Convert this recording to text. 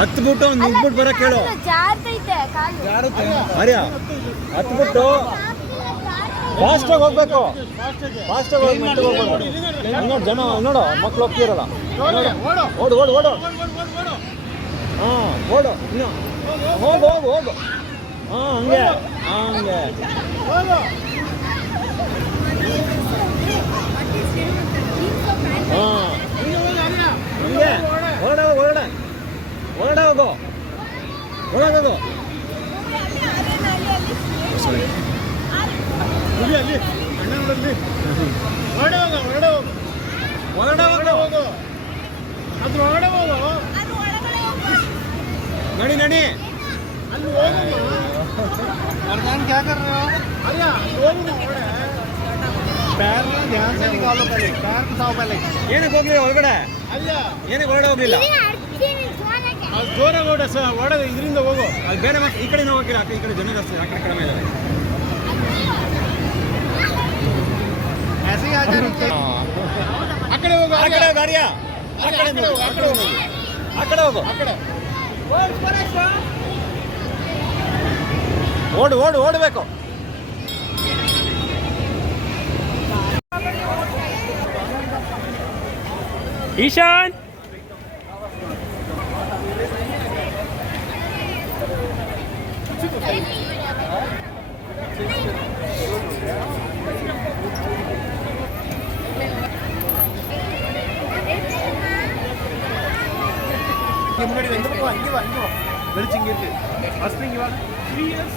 ಹತ್ಬಿಟ್ಟು ನುಗ್ಬಿಟ್ಟು ಬರಕ್ಕೆ ಹೇಳು. ಆರ್ಯ ಹತ್ಬಿಟ್ಟು ಫಾಸ್ಟಾಗಿ ಹೋಗ್ಬೇಕು. ಫಾಸ್ಟಾಗಿ ಹೋಗಿ ಮೆಟ್ಟಿಗೆ ಹೋಗ್ಬೇಕು. ನೋಡಿ ಜನ ನೋಡು, ಮಕ್ಳು ಹೋಗ್ತಿರಲ್ಲ. ಓಡು ಓಡು ಓಡು. ಹಾಂ ಓಡು, ಇನ್ನು ಹೋಗು ಹೋಗು ಹೋಗು. ಹಾಂ ಹಂಗೆ ಹಂಗೆ. ಹಾಂ ಹಂಗೆ ಹೊರಡ ಹೊರಡ ಹೊರಡ ಹೋಗು ಒಳಗೋಗು. नड़ी नड़ी क्या कर रहे हो? पैर ध्यान से निकालो, पहले पैर घुसाओ. पहले ಏನಕ್ಕೆ ಹೋಗ್ಲಿ ಒಳಗಡೆ? ಏನಕ್ಕೆ ಹೊರಗಡೆ ಹೋಗ್ಲಿಲ್ಲ? ಜೋರಾಗಿ ಓಡ ಸರ್, ಹೊರಗಡೆ ಇದರಿಂದ ಹೋಗು. ಅದು ಬೇರೆ ಈ ಕಡೆ ನಾವು ಹೋಗಿಲ್ಲ, ಈ ಕಡೆ ಜನ ಜಾಸ್ತಿ, ಆ ಕಡೆ ಕಡಿಮೆ ಇದ್ದಾರೆ. ಆ ಕಡೆ ಹೋಗು, ಆ ಕಡೆ ಗಾಡಿಯ ಆ ಕಡೆ ಹೋಗು, ಆ ಕಡೆ ಹೋಗು, ಆ ಕಡೆ ಹೋಗು, ಆ ಕಡೆ ಓಡು ಓಡು ಓಡಬೇಕು. ಈಶಾನ್ முன்னாடி வந்து அங்கே வா, அங்கே வா, வெளிச்சு இங்கே இருக்கு. ஃபர்ஸ்ட் இங்கே வா. 3 years.